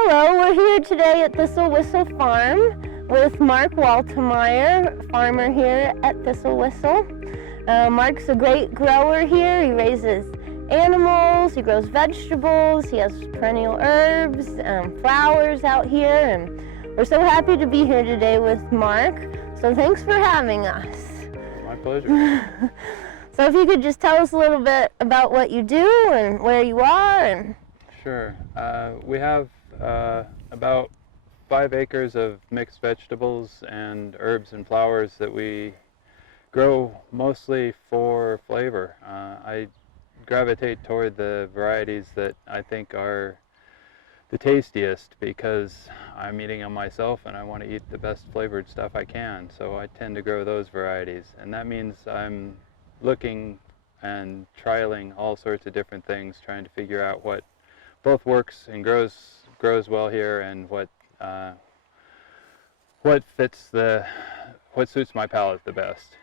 Hello, we're here today at Thistle Farm with Mark Waltemeyer, farmer here at Thistle. Mark's a great grower here. He raises animals, he grows vegetables, he has perennial herbs, flowers out here, and we're so happy to be here today with Mark. So thanks for having us. My pleasure. So if you could just tell us a little bit about what you do and where you are. Sure. We have about 5 acres of mixed vegetables and herbs and flowers that we grow mostly for flavor. I gravitate toward the varieties that I think are the tastiest because I'm eating them myself and I want to eat the best flavored stuff I can. So I tend to grow those varieties, and that means I'm looking and trialing all sorts of different things, trying to figure out what both works and grows well here, and what suits my palate the best.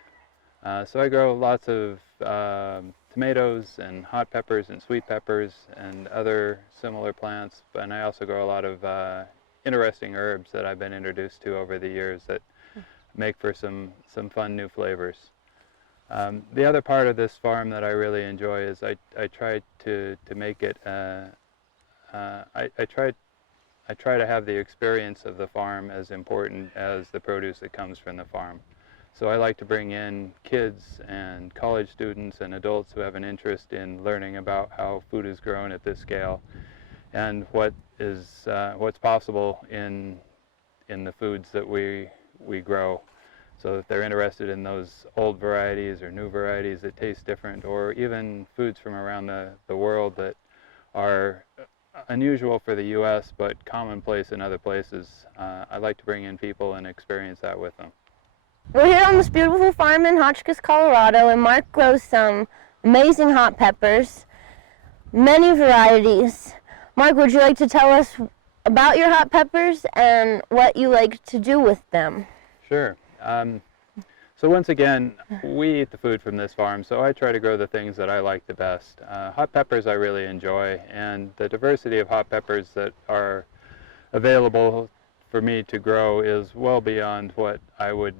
So I grow lots of tomatoes and hot peppers and sweet peppers and other similar plants, and I also grow a lot of interesting herbs that I've been introduced to over the years that make for some fun new flavors. The other part of this farm that I really enjoy is I try to make it I try to have the experience of the farm as important as the produce that comes from the farm. So I like to bring in kids and college students and adults who have an interest in learning about how food is grown at this scale and what's possible in the foods that we grow. So if they're interested in those old varieties or new varieties that taste different, or even foods from around the world that are unusual for the U.S. but commonplace in other places, I like to bring in people and experience that with them. We're here on this beautiful farm in Hotchkiss, Colorado, and Mark grows some amazing hot peppers, many varieties. Mark, would you like to tell us about your hot peppers and what you like to do with them? Sure. So once again, we eat the food from this farm, so I try to grow the things that I like the best. Hot peppers I really enjoy, and the diversity of hot peppers that are available for me to grow is well beyond what I would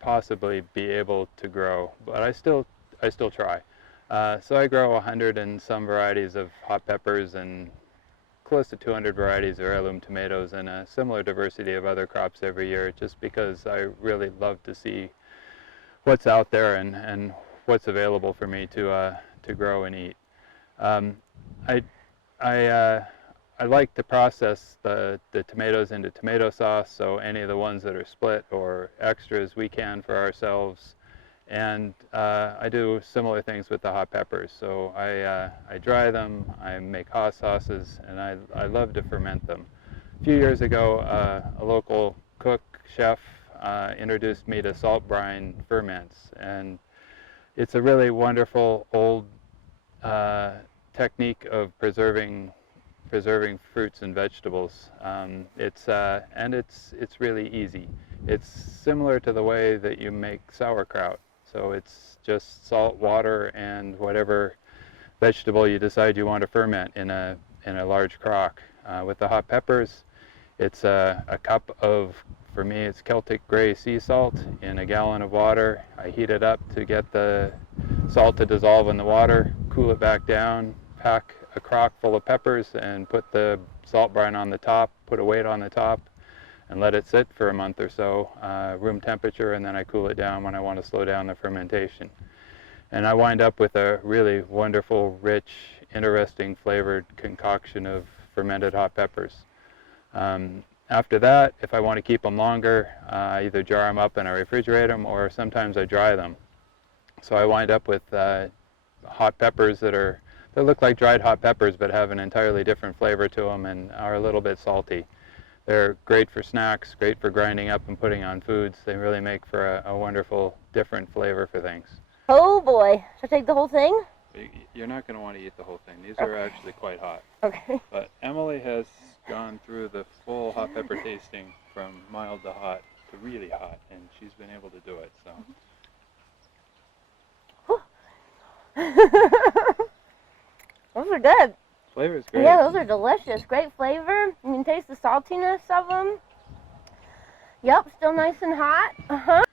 possibly be able to grow, but I still try. So I grow 100 and some varieties of hot peppers and close to 200 varieties of heirloom tomatoes and a similar diversity of other crops every year, just because I really love to see what's out there and what's available for me to grow and eat. I like to process the tomatoes into tomato sauce, so any of the ones that are split or extras we can for ourselves. And I do similar things with the hot peppers. So I dry them, I make hot sauces, and I love to ferment them. A few years ago, a local cook, chef, introduced me to salt brine ferments, and it's a really wonderful old technique of preserving fruits and vegetables. It's really easy. It's similar to the way that you make sauerkraut. So it's just salt, water, and whatever vegetable you decide you want to ferment in a large crock. With the hot peppers, it's a cup of, for me, it's Celtic gray sea salt in a gallon of water. I heat it up to get the salt to dissolve in the water, cool it back down, pack a crock full of peppers and put the salt brine on the top, put a weight on the top, and let it sit for a month or so, room temperature, and then I cool it down when I want to slow down the fermentation. And I wind up with a really wonderful, rich, interesting flavored concoction of fermented hot peppers. After that, if I want to keep them longer, I either jar them up and I refrigerate them, or sometimes I dry them. So I wind up with hot peppers that look like dried hot peppers but have an entirely different flavor to them and are a little bit salty. They're great for snacks, great for grinding up and putting on foods. They really make for a wonderful, different flavor for things. Oh boy, should I take the whole thing? You're not going to want to eat the whole thing. These are actually quite hot. Okay. But Emily has gone through the full hot pepper tasting from mild to hot to really hot, and she's been able to do it. So. Those are good. Flavor's great. Yeah, those are delicious. Great flavor. You can taste the saltiness of them. Yep, still nice and hot.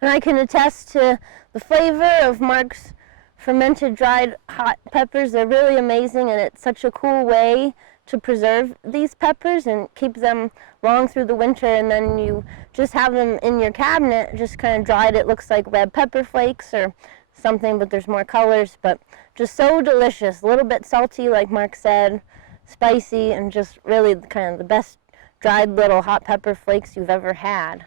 And I can attest to the flavor of Mark's fermented dried hot peppers. They're really amazing, and it's such a cool way to preserve these peppers and keep them long through the winter, and then you just have them in your cabinet, just kind of dried. It looks like red pepper flakes or something, but there's more colors, but just so delicious. A little bit salty, like Mark said, spicy, and just really kind of the best dried little hot pepper flakes you've ever had.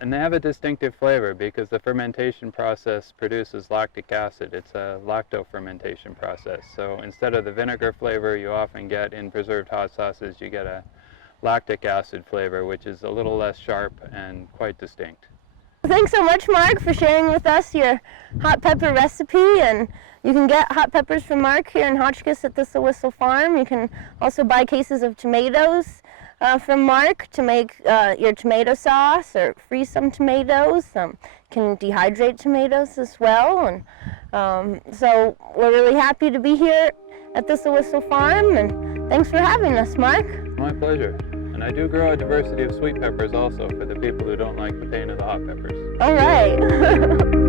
And they have a distinctive flavor because the fermentation process produces lactic acid. It's a lacto-fermentation process. So instead of the vinegar flavor you often get in preserved hot sauces, you get a lactic acid flavor, which is a little less sharp and quite distinct. Thanks so much, Mark, for sharing with us your hot pepper recipe. And you can get hot peppers from Mark here in Hotchkiss at Thistle Whistle Farm. You can also buy cases of tomatoes from Mark to make your tomato sauce, or freeze some tomatoes. Can dehydrate tomatoes as well. And so we're really happy to be here at Thistle Whistle Farm, and thanks for having us, Mark. My pleasure. And I do grow a diversity of sweet peppers also for the people who don't like the pain of the hot peppers. All right.